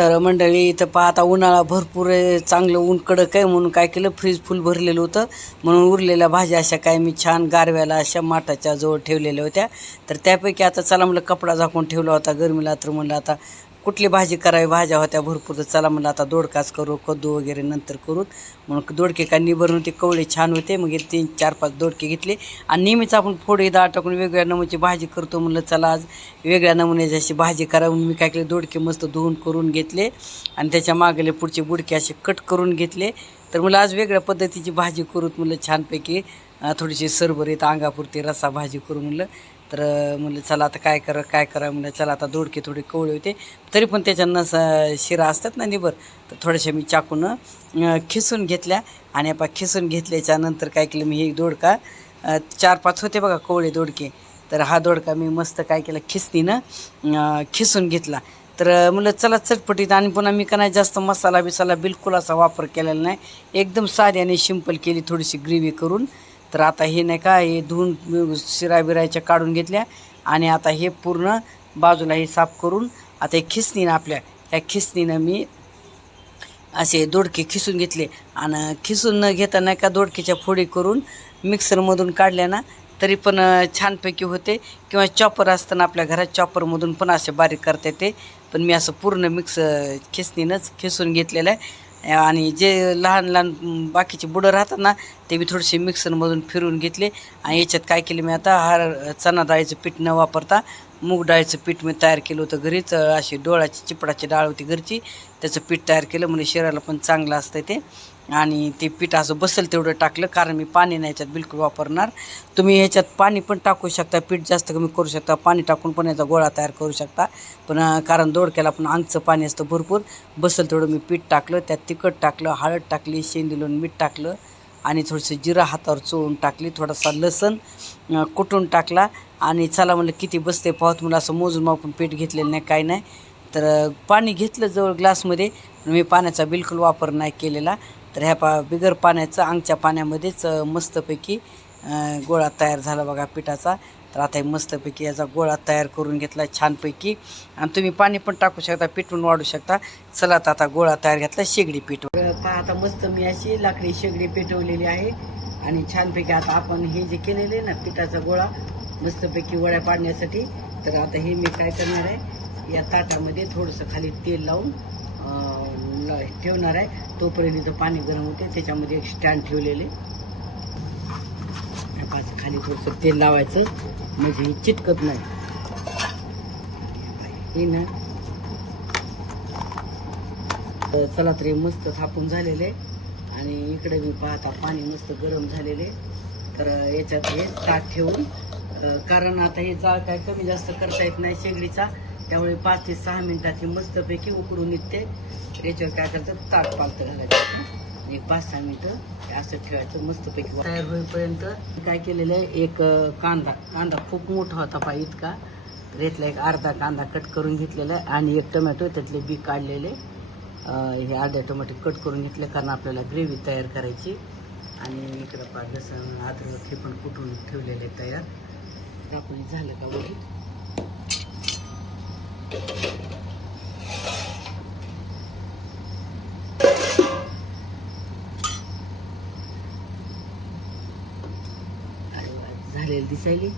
तर मंडळी इथं आता उन्हाळा भरपूर आहे, चांगलं ऊन कडक आहे म्हणून काय केलं, फ्रीज फुल भरलेलं होतं म्हणून उरलेल्या भाज्या अशा काय मी छान गारव्याला अशा माठाच्या जवळ ठेवलेल्या होत्या. तर त्यापैकी आता चला म्हणलं कपडा झाकून ठेवला होता गरमीला, तर म्हणलं आता कुठली भाजी करावी, भाज्या होत्या भरपूर, तर चला म्हणलं आता दोडकाच करू, कद्दू वगैरे नंतर करू. म्हणून दोडके काय निभरून होते, कवळे छान होते, मग 3-4-5 दोडके घेतले. आणि नेहमीच आपण फोडी डाळ टाकून वेगवेगळ्या नमुन्याची भाजी करतो, म्हणलं चला आज वेगळ्या नमुन्याची अशी भाजी करावं. मी काय केले, दोडके मस्त धुवून करून घेतले आणि त्याच्या मागले पुढचे बुडके असे कट करून घेतले. तर मला आज वेगळ्या पद्धतीची भाजी करूत म्हणलं, छानपैकी थोडीशी सरभरीत अंगापुरती रस्सा भाजी करू म्हणलं. तर म्हणलं चला आता काय करा म्हणलं, चला आता दोडके थोडे कवळे होते तरी पण त्याच्यानं शिरा असतात ना निबर, तर थोड्याशा मी चाकून खिसून घेतल्या. आणि आपण खिसून घेतल्याच्या नंतर काय केलं, मी हे दोडका 4-5 होते बघा कवळे दोडके, तर हा दोडका मी मस्त काय केलं, खिसणीनं खिसून घेतला. तर म्हणलं चला चटपटीत. आणि पुन्हा मी का नाही जास्त मसाला बिसाला बिलकुल असा वापर केलेला नाही, एकदम साधी आणि सिंपल केली थोडीशी ग्रेव्ही करून. तर आता हे नाही का, हे धुवून शिरा बिरायच्या काढून घेतल्या आणि आता हे पूर्ण बाजूला हे साफ करून आता हे खिसणीनं ह्या खिसणीनं मी असे दोडके खिसून घेतले. आणि खिसून न घेता नाही का दोडकेच्या फोडी करून मिक्सरमधून काढल्या ना तरी पण छानपैकी होते, किंवा चॉपर असताना आपल्या घरात चॉपरमधून पण असे बारीक करता येते. पण मी असं पूर्ण खिसणीनंच खिसून घेतलेलं आहे. आणि जे लहान लहान बाकीचे बुडं राहतात ना ते मी थोडेसे मिक्सरमधून फिरून घेतले. आणि याच्यात काय केले, मी आता चणा डाळीचं पीठ न वापरता मूग डाळीचं पीठ मी तयार केलं होतं घरीच, अशी डोळ्याची चिपडाची डाळ होती घरची, त्याचं पीठ तयार केलं, म्हणजे शरीराला पण चांगलं असतं ते. आणि ते पीठ असं बसेल तेवढं टाकलं, कारण मी पाणी नाही याच्यात बिलकुल वापरणार. तुम्ही ह्याच्यात पाणी पण टाकू शकता, पीठ जास्त कमी करू शकता, पाणी टाकून पण याचा गोळा तयार करू शकता. पण कारण दोडक्याला पण अंगचं पाणी असतं भरपूर, बसेल तेवढं मी पीठ टाकलं, त्यात तिखट टाकलं, हळद टाकली, शेंदी लावून मीठ टाकलं आणि थोडंसं जिरा हातावर चोळून टाकली, थोडासा लसण कुटून टाकला. आणि चला म्हणलं किती बसते पाहत, मला असं मोजून मापून पीठ घेतलेलं नाही, काय नाही. तर पाणी घेतलं जवळ ग्लासमध्ये, मी पाण्याचा बिलकुल वापर नाही केलेला. तर ह्या बिगर पाण्याचं अंगच्या पाण्यामध्येच मस्तपैकी गोळा तयार झाला बघा पिठाचा. तर आता हे मस्तपैकी याचा गोळा तयार करून घेतला छानपैकी. आणि तुम्ही पाणी पण टाकू शकता, पीठ पण वाढू शकता. चला आता गोळा तयार घेतला, शेगडी पीठ पहा. आता मस्त मी अशी लाकडी शेगडी पेटवलेली आहे. आणि छानपैकी आता आपण हे जे केलेले ना पिठाचा गोळा मस्तपैकी वड्या पाडण्यासाठी, तर आता हे मी काय करणार आहे, या ताटामध्ये थोडंसं खाली तेल लावून ठेवणार आहे. तोपर्यंत इथं पाणी गरम होते, त्याच्यामध्ये एक स्टँड ठेवलेले, खाली थोडंसं तेल लावायचं म्हणजे हे चिटकत नाही. हे ना चला तरी मस्त थापून झालेले. आणि इकडे मी पाहता पाणी मस्त गरम झालेले. तर याच्यात हे ताट ठेवून, कारण आता हे जाळ काय कमी जास्त करता येत नाही शेगडीचा, त्यामुळे 5 ते 6 मिनिटात मस्तपैकी उकडून निघते. याच्यावर काय करतात, ताट पालतं घालायचं, एक 5-6 मिनिटं असं ठेवायचं मस्तपैकी तयार होईपर्यंत. काय केलेलं आहे, एक कांदा खूप मोठा होता पा इतका, तर यातला एक अर्धा कांदा कट करून घेतलेला आहे. आणि एक टोमॅटो त्यातले बी काढलेले, हे अर्धा टोमॅटो कट करून घेतले, कारण आपल्याला ग्रेव्ही तयार करायची. आणि इकडं पा लसूण अद्रक हे पण कुटून ठेवलेले तयार. आपण झालं का वडी, झालेली दिसायली.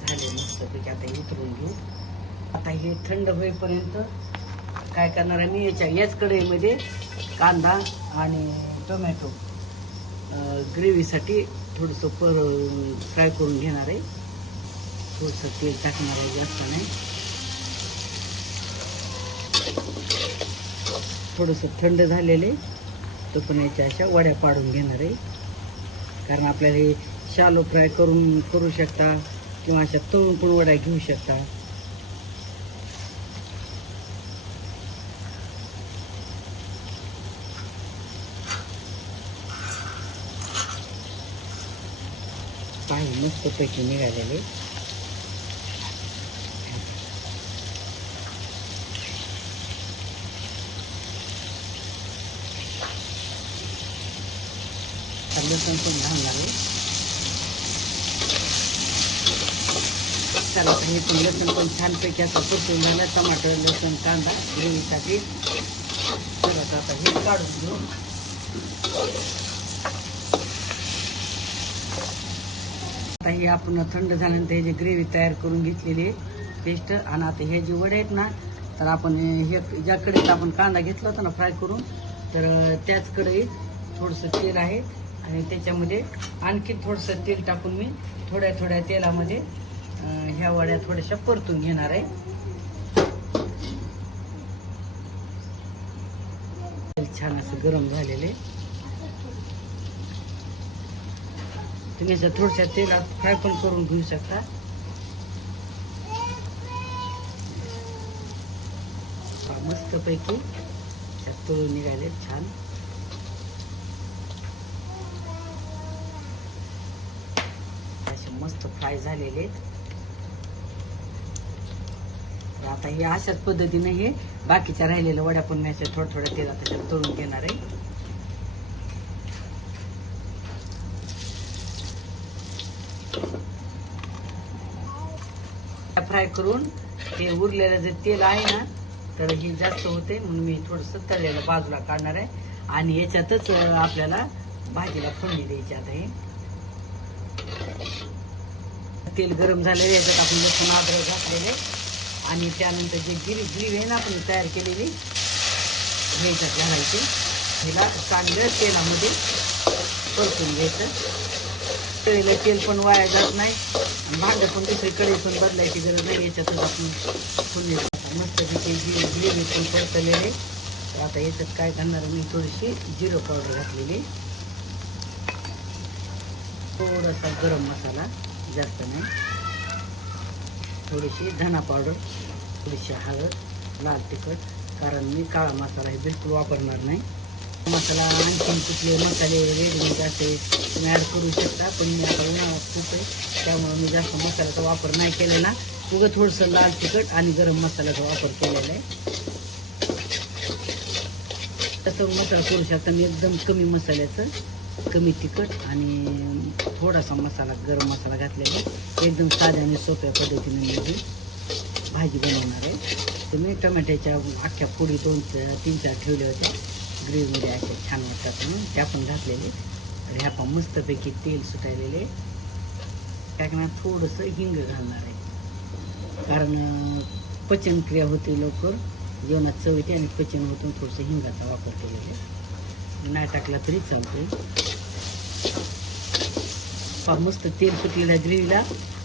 झाले मस्तपैकी. आता हे उतरून घेऊ. आता हे थंड होईपर्यंत काय करणार आहे मी, याच कढईमध्ये कांदा आणि टोमॅटो ग्रेव्हीसाठी थोडंसं फ्राय करून घेणार आहे. थोडंसं तेल टाकणार आहे, जास्त नाही. थोडंसं थंड झालेले तो पण याच्या अशा वड्या पाडून घेणार आहे. कारण आपल्याला हे शालो फ्राय करू शकता, किंवा अशा तळून पण वड्या घेऊ शकता. पाणी मस्तपैकी निघालेले. लसूण पण घालणार आहे. चला आता हे पण लसूण पण छानपैकी असं परतून झालं. टमाटर, लसूण, कांदा ग्रेव्हीसाठी. चला आता हे काढून घेऊ. आता हे आपण थंड झाल्यानंतर हे जे ग्रेव्ही तयार करून घेतलेली पेस्ट, आणि आता हे जे वडे आहेत ना, तर आपण हे ज्या कढईत आपण कांदा घेतला होता ना फ्राय करून, तर त्याच कढईत थोडंसं तेल आहे आणि त्याच्यामध्ये आणखी थोडंसं तेल टाकून मी थोड्या थोड्या तेलामध्ये ह्या वड्या थोड्याशा परतून घेणार आहे. छान असं गरम झालेले. तुम्ही असं थोडशा तेलात फ्राय पण करून घेऊ शकता. मस्त पैकी त्यात तळून निघाले छान. असे मस्त फ्राय झालेले. आता हे अशाच पद्धतीने हे बाकीच्या राहिलेल्या वड्या पण मी अशा थोड्या थोड्या तेलात त्याच्यात तळून घेणार आहे. फ्राय करून ते उरलेलं जे तेल आहे ना, तर हे जास्त होते म्हणून मी थोडंसं तळलेलं बाजूला काढणार आहे. आणि याच्यातच आपल्याला भाजीला फोडणी द्यायची. आता हे तेल गरम झालेलं, याच्यात आपण लसूण अद्रक घातलेले आणि त्यानंतर जे ग्रेव्ही आहे ना आपण तयार केलेली, हे याच्यात घालायचे. हिला चांगलं तेलामध्ये परतून घ्यायचं. तळलेलं तेल पण वाया जात नाही आणि भांडं पण दुसरीकडे पण बदलायची गरज नाही. याच्यातच आपण फोडणी मस्त ग्रेव्ही पण परतलेले. आता याच्यात काय करणार, मी थोडीशी जिरं पावडर घातलेली, थोडासा गरम मसाला, जास्त नाही, थोडीशी धना पावडर, थोडीशी हळद, लाल तिखट, कारण मी काळा मसाला हे बिलकुल वापरणार नाही. मसाला आणखीन कुठले मसाले रेडीमेड असे तुम्ही ॲड करू शकता, पण मी आता उन्हाळ्यात खूप आहे त्यामुळे मी जास्त मसाल्याचा वापर नाही केलेला. उगं थोडंसं लाल तिखट आणि गरम मसाल्याचा वापर केलेला आहे. तसं मसाला करू शकता मी एकदम कमी मसाल्याचं, कमी तिखट आणि थोडासा मसाला, गरम मसाला घातलेला. एकदम साध्या आणि सोप्या पद्धतीने मी ही भाजी बनवणार आहे. तर मी टोमॅटोच्या अख्ख्या फोडी 2-3-4 ठेवल्या होत्या ग्रेव्हीमध्ये, अशा छान वाटतात म्हणून त्या पण घातलेले. तर ह्या पण मस्तपैकी तेल सुटायलेले. त्याकडे थोडंसं हिंग घालणार आहे, कारण पचनक्रिया होते लवकर, जेवणात चव येते आणि पचन होतं. थोडंसं हिंगाचा वापर केलेला आहे, नाही टाकला तरी चालतोय. मस्त तेल सुटलेलं ग्रेव्हीला.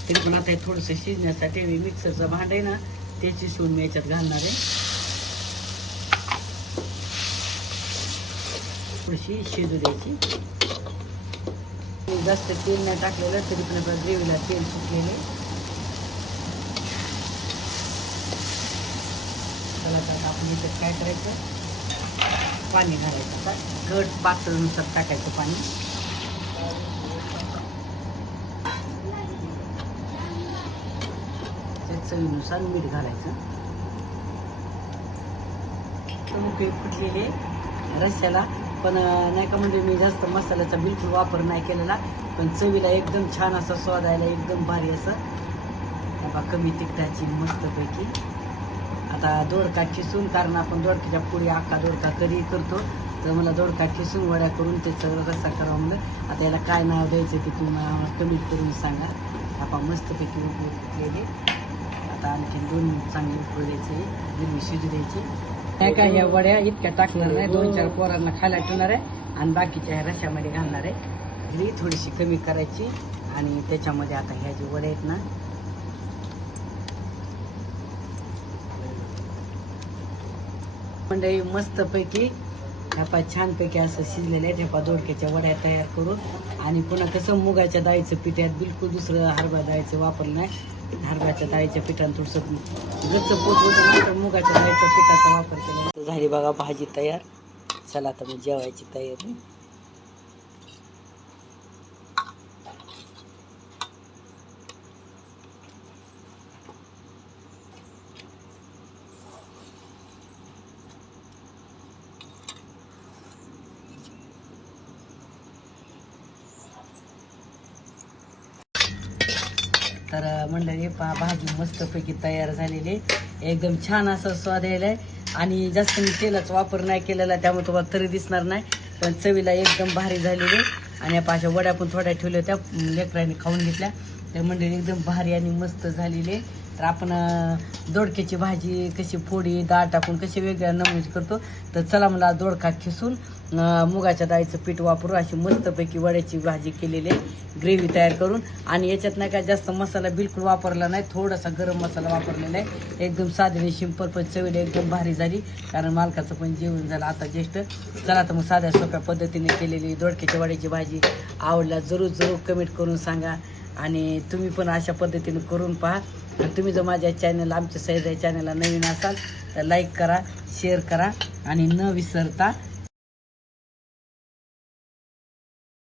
तरी पण आता थोडंसं शिजण्यासाठी मी मिक्सरचं भांडं आहे ना, त्याची शिवून मी याच्यात घालणार आहे. थोडीशी शिजू द्यायची. जास्त तेल नाही टाकलेलं तरी पण आपल्या ग्रेव्हीला तेल सुटलेले. चला आता आपण इथं काय करायचं, पाणी घालायचं. आता घट पातळीनुसार टाकायचं पाणी. चवीनुसार मीठ घालायचं. उकळी फुटलेले रस्स्याला, पण नाही का म्हणजे मी जास्त मसाल्याचा बिलकुल वापर नाही केलेला, पण चवीला एकदम छान असं स्वाद यायला एकदम भारी असं कमी तिखटाची मस्तपैकी. आता दोडका किसून, कारण आपण दोडक्याच्या पुढे अख्खा दोडका कधी करतो, तर मला दोडका किसून वड्या करून त्याचा रस्सा करावा म्हणलं. आता याला काय नाव द्यायचं ते तुम्ही मला कमेंट करून सांगा. आपण मस्तपैकी उकळी फुटलेले. आता आणखी 2 चांगले उकळू द्यायचे, गिरवी शिजू द्यायची. नाही का ह्या वड्या इतक्या टाकणार नाही, 2-4 पोरांना खायला ठेवणार आहे आणि बाकीच्या ह्या रश्श्यामध्ये घालणार आहे. गिरवी थोडीशी कमी करायची आणि त्याच्यामध्ये आता ह्या जे वड्या आहेत ना, मंडळी मस्तपैकी ह्यापा छानपैकी असं शिजलेलं आहे. ह्यापा दोडक्याच्या वड्या तयार करून, आणि पुन्हा कसं मुगाच्या डाळीचं पीठ यात बिलकुल दुसरं हरभरा डाळीचं वापरलं नाही. हरभऱ्याच्या डाळीच्या पिठानं थोडंसं गच्च पोट होतं ना, तर मुगाच्या डाळीच्या पिठाचा वापर केला. झाली बघा भाजी तयार. चला आता मी जेवायची तयारी. तर तर मंडळी पहा भाजी मस्तपैकी तयार झालेली आहे. एकदम छान असं स्वाद यायलाय आणि जास्त मी तेलाचा वापर नाही केलेला त्यामुळे तुम्हाला तरी दिसणार नाही, पण चवीला एकदम भारी झालेली आहे. आणि या अशा वड्या पण थोड्या ठेवल्या होत्या, लेकरांनी खाऊन घेतल्या. त्या मंडळी एकदम भारी आणि मस्त झालेली आहे. तर आपण दोडक्याची भाजी कशी फोडी डाळ टाकून कशी वेगळ्या नमुने करतो, तर चला मला दोडका खिसून मुगाच्या डाळीचं पीठ वापरून अशी मस्तपैकी वड्याची भाजी केलेली आहे ग्रेव्ही तयार करून. आणि याच्यात नाही काय जास्त मसाला बिलकुल वापरला नाही, थोडासा गरम मसाला वापरलेला आहे. एकदम साधी सिंपल पण चवीला एकदम भारी झाली, कारण मालकाचं पण जेवण झालं आता ज्येष्ठ. चला तर मग साध्या सोप्या पद्धतीने केलेली दोडक्याच्या वड्याची भाजी आवडला जरूर कमेंट करून सांगा. आणि तुम्ही पण अशा पद्धतीने करून पहा. आणि तुम्ही जर माझ्या आमच्या सह्याद्री चॅनलला नवीन असाल तर लाईक करा, शेअर करा आणि न विसरता